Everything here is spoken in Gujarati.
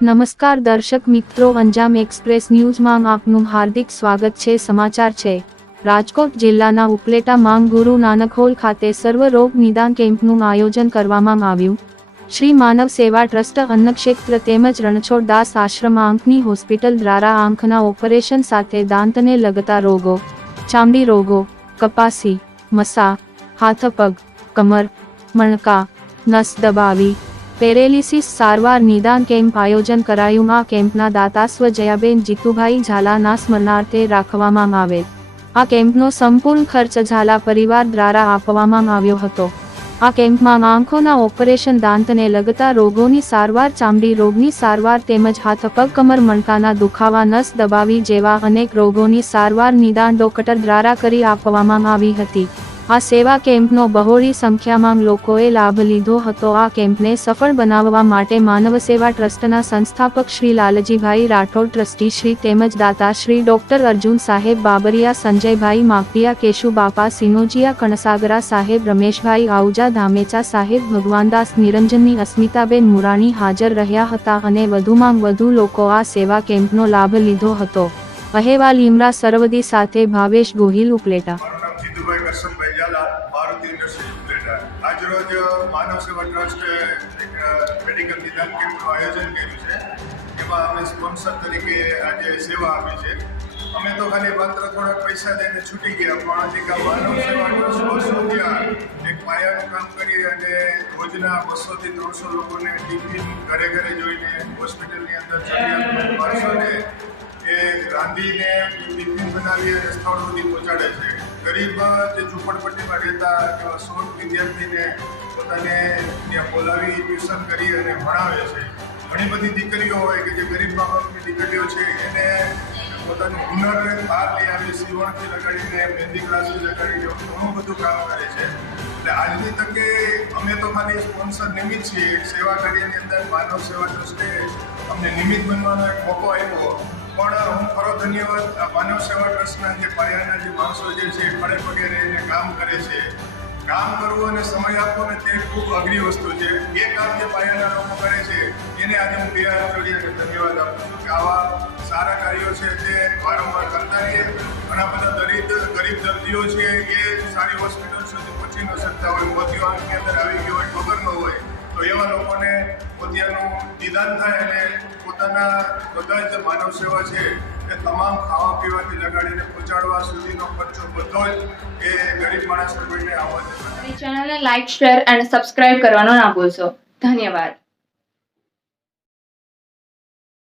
નમસ્કાર દર્શક મિત્રો અંજામ એક્સપ્રેસ ન્યૂઝમાં આપનું હાર્દિક સ્વાગત છે. સમાચાર છે. રાજકોટ જિલ્લાના ઉપલેટા માંગ ગુરુ નાનક હોલ ખાતે સર્વ રોગ નિદાન કેમ્પનું આયોજન કરવામાં આવ્યું. શ્રી માનવ સેવા ટ્રસ્ટ અન્નક્ષેત્ર તેમજ રણછોડ દાસ આશ્રમ આંખની હોસ્પિટલ દ્વારા આંખના ઓપરેશન સાથે દાંતને લગતા રોગો, ચામડી રોગો, કપાસી, મસા હાથ પગ કમર, મણકા, નસ દબાવી પેરેલિસિસ સારવાર નિદાન કેમ્પ આયોજન કરાયું. આ કેમ્પના દાતા સ્વ જયાબેન જીતુભાઈ ઝાલાના સ્મરણાર્થે રાખવામાં આવેલ. આ કેમ્પનો સંપૂર્ણ ખર્ચ ઝાલા પરિવાર દ્વારા આપવામાં આવ્યો હતો. આ કેમ્પમાં આંખોના ઓપરેશન દાંતને લગતા રોગોની સારવાર, ચામડી રોગની સારવાર તેમજ હાથ પગ, કમર મણકાના દુખાવા, નસ દબાવી જેવા અનેક રોગોની સારવાર નિદાન ડોક્ટર દ્વારા કરી આપવામાં આવી હતી. આ સેવા કેમ્પનો બહોળી સંખ્યામાં લોકોએ લાભ લીધો હતો. આ કેમ્પને સફળ બનાવવા માટે માનવ સેવા ટ્રસ્ટના સંસ્થાપક શ્રી લાલજીભાઈ રાઠોડ, ટ્રસ્ટી શ્રી તેમજ દાતા શ્રી ડોક્ટર અર્જુન સાહેબ બાબરિયા, સંજયભાઈ માકડિયા કેશુબાપા સિનોજીયા, કણસાગરા સાહેબ, રમેશભાઈ આઉજા, ધામેચા સાહેબ, ભગવાનદાસ નિરંજનની, અસ્મિતાબેન મુરાણી હાજર રહ્યા હતા અને વધુમાં વધુ લોકો આ સેવા કેમ્પનો લાભ લીધો હતો. અહેવાલ ઇમરા સરવદી સાથે ભાવેશ ગોહિલ ઉપલેટા. જીતુભાઈ કરશનભાઈ ઝાલા, મારુતિ ઇન્ડસ્ટ્રીઝ ઉપલેટા આજરોજ માનવ સેવા ટ્રસ્ટે એક મેડિકલ નિદાન કેમ્પનું આયોજન કર્યું છે. એમાં અમે સ્પોન્સર તરીકે આજે સેવા આપી છે. અમે તો ખાલી માત્ર થોડાક પૈસા દઈને છૂટી ગયા, પણ હજી માનવ સેવા ટ્રસ્ટ વર્ષો ત્યાં એક પાયાનું કામ કરી અને રોજના બસોથી ત્રણસો લોકોને ટિફિન ઘરે ઘરે જોઈને હોસ્પિટલની અંદર જરૂરિયાતમંદ માણસોને એ રાંધીને ટિફિન બનાવી અને સ્થળ સુધી પહોંચાડે છે. ગરીબ જે ઝૂંપડપટ્ટીમાં રહેતા એવા સોળ વિદ્યાર્થીને પોતાને ત્યાં બોલાવી ટ્યુશન કરી અને ભણાવે છે. ઘણી બધી દીકરીઓ હોય કે જે ગરીબ મા બાપની દીકરીઓ છે, એને પોતાનું હુનર બહાર લઈ આવી, સીવણથી લગાડીને, મહેંદી ક્લાસથી લગાડીને ઘણું બધું કામ કરે છે. એટલે આજની તકે અમે તો ખાલી સ્પોન્સર નિમિત્ત છીએ. સેવા કાર્યની અંદર માનવ સેવા ટ્રસ્ટે અમને નિમિત્ત બનવાનો એક મોકો આપ્યો. પણ હું ખરો ધન્યવાદ માનવ સેવા ટ્રસ્ટના જે પાયાના જે માણસો જે છે ખડે પગે રહીને કામ કરે છે. કામ કરવું અને સમય આપવો ને તે ખૂબ અઘરી વસ્તુ છે. એ કામ જે પાયાના લોકો કરે છે, એને આજે હું બે હાથ જોડી અને ધન્યવાદ આપું છું કે આવા સારા કાર્યો છે તે વારંવાર કરતા રહીએ. ઘણા બધા દરિદ ગરીબ દર્દીઓ છે એ સારી હોસ્પિટલ સુધી પહોંચી ન શકતા હોય મોતિયો આંખની અંદર આવી ગયો હોય ખબર ન હોય તો એવા લોકોને પોતાનું નિદાન થાય અને પોતાના બધા જ માનવ સેવા છે એ તમામ ખાવા પીવાથી લગાડીને પહોંચાડવા સુધીનો ખર્ચો બધો જ એ ગરીબ માણસને કોઈને આવવા ચેનલને લાઇક શેર અને સબસ્ક્રાઇબ કરવાનો ના ભૂલશો. ધન્યવાદ.